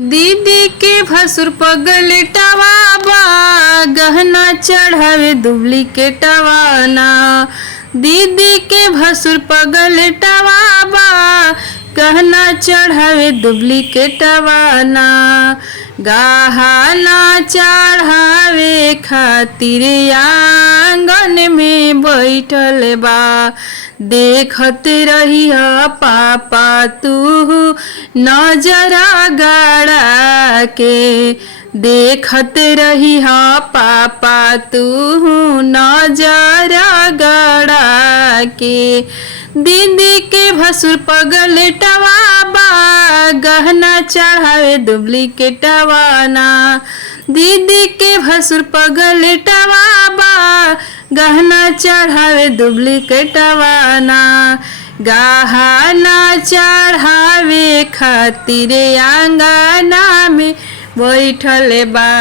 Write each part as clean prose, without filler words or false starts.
दीदी के भसुर पगलटवा बा गहना चढ़ावे डुप्लीकेटवा ना। दीदी के भसुर पगलटवा बा गहना चढ़ावे डुप्लीकेटवा ना। गहना चढ़ावे खातिर आंगन में बैठल बा। देखत रही पापा तू नजरा गड़ा के। देखत रही पापा तू नजरा गड़ा के। दीदी के भसुर पगलटवा बा गहना चढ़ावे डुप्लीकेटवा ना। दीदी के भसुर पगलटवा बा गहना चढ़ावे डुप्लीकेटवा ना। गहना चढ़ावे खातिर आंगना में बैठल बा।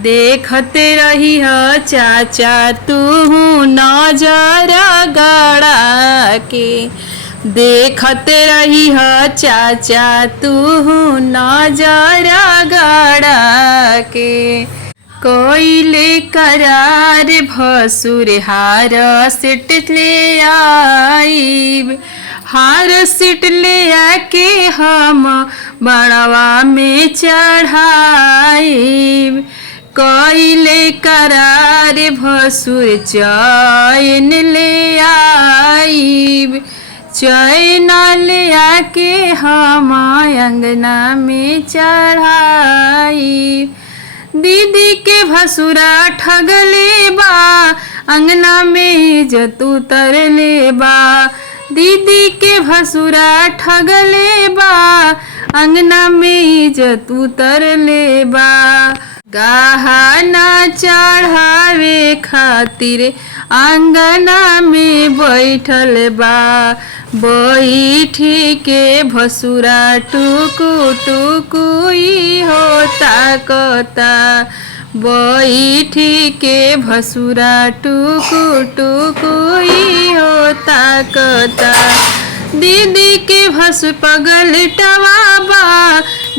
देखत रही चाचा तू नजर गड़ा के। देखत रही चाचा तू नजर गड़ा के। कोइले करार भसुर हार सेट ले आईब। हार सेट ले आके हम बड़वा में चढ़ाईब। कोइले करार भसुर चैन ले आईब। चैन ले आके हम अंगना में चढ़ाईब। दीदी के भसुरा ठगले बा अंगना में इज्जत उतरले बा। दीदी के भसुरा ठगले बा अंगना में इज्जत उतरले बा। गहना चढ़ावे खातिर आंगना में बैठल बा। बैठी के भसुरा टुकु टुकु होता कता। बैठी के भसुरा टुकु टुकु होता कता। दीदी के भसुर पगलटवा बा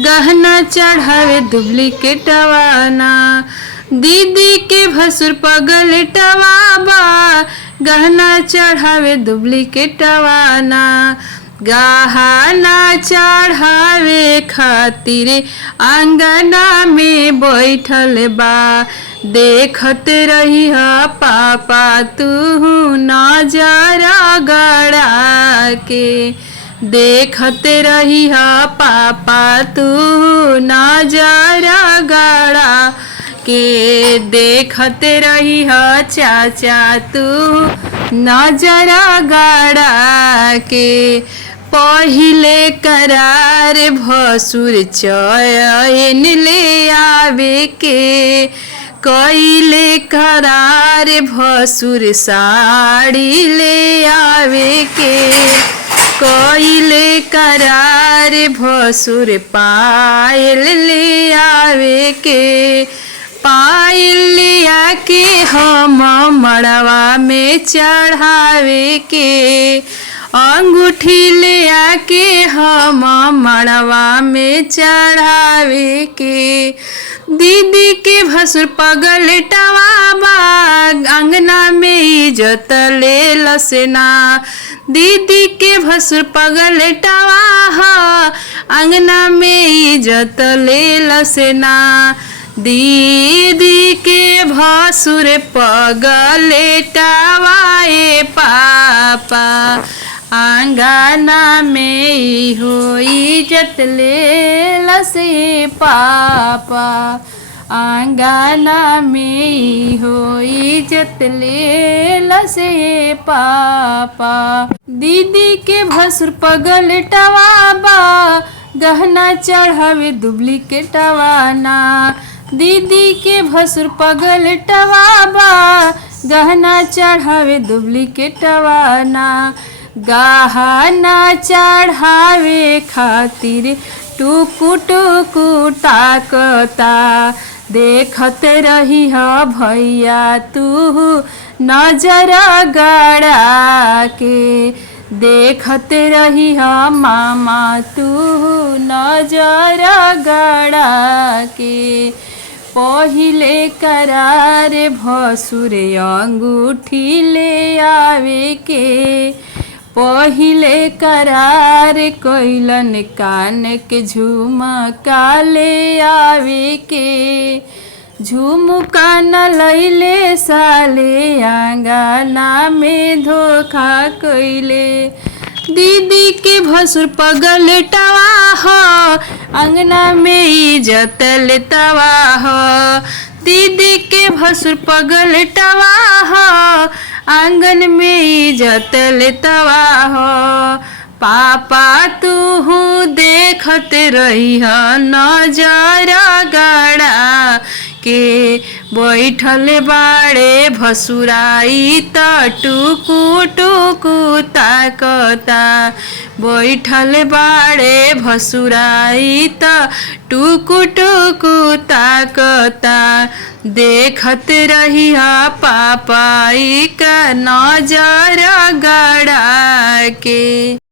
गहना चढ़ावे डुप्लीकेटवा ना। दीदी के भसुर पगलटवा बा गहना चढ़ावे डुप्लीकेटवा ना। गहना चढ़ावे खातिर आंगना में बैठल बा। देखत रही पापा तू नजरा गड़ा के। देखत रही पापा तू नजरा गड़ा के। देखत रही चाचा तू नजरा गड़ा के। पहिले करार भसुर चैन ले आवे के। कोइले करार भसुर साड़ी ले आवे के। कोइले करार भसुर पायल ले आवे के। पायल ले आके हम मड़वा में चढ़ावे के। अंगूठी ले आके हम मड़वा में चढ़ावे के। दीदी के भसुर पगलटवा बा अंगना में इज्जत ले लसना। दीदी के भसुर पगलटवा अंगना में इज्जत ले लसना। दीदी के भसुर पगलटवा पापा आंगना में हो इज्जत ले लसे पापा। आंगना में हो इज्जत ले लसे पापा। दीदी के भसुर पगलटवा बा गहना चढ़ावे डुप्लीकेटवा ना। दीदी के भसुर पगलटवा बा गहना चढ़ावे डुप्लीकेटवा ना। गहना चढ़ावे खातिर टुकु टुकु ताकता। देखत रही भैया तू नजर गड़ा के। देखते रही मामा तू नजर गड़ा के पहिले करार भसुर अंगूठी ले आवे के पहिले करार कोइलन कान के झुमका ले आवे के झुमका न लैले साले आंगना में धोखा कइले दीदी के भसुर पगल टवा हो अंगना में इज्जत लेतवा हो दीदी के भसुर पगल टवा हो आंगन में इज्जत लेतवा हो पापा तू देखते रही नजर गड़ा के बैठल बाड़े भसुराई त टुकु टुकु ताकता बैठल बाड़े भसुराई त टुकु टुकु ताकता देखत रही पापाई का नजर गड़ा के।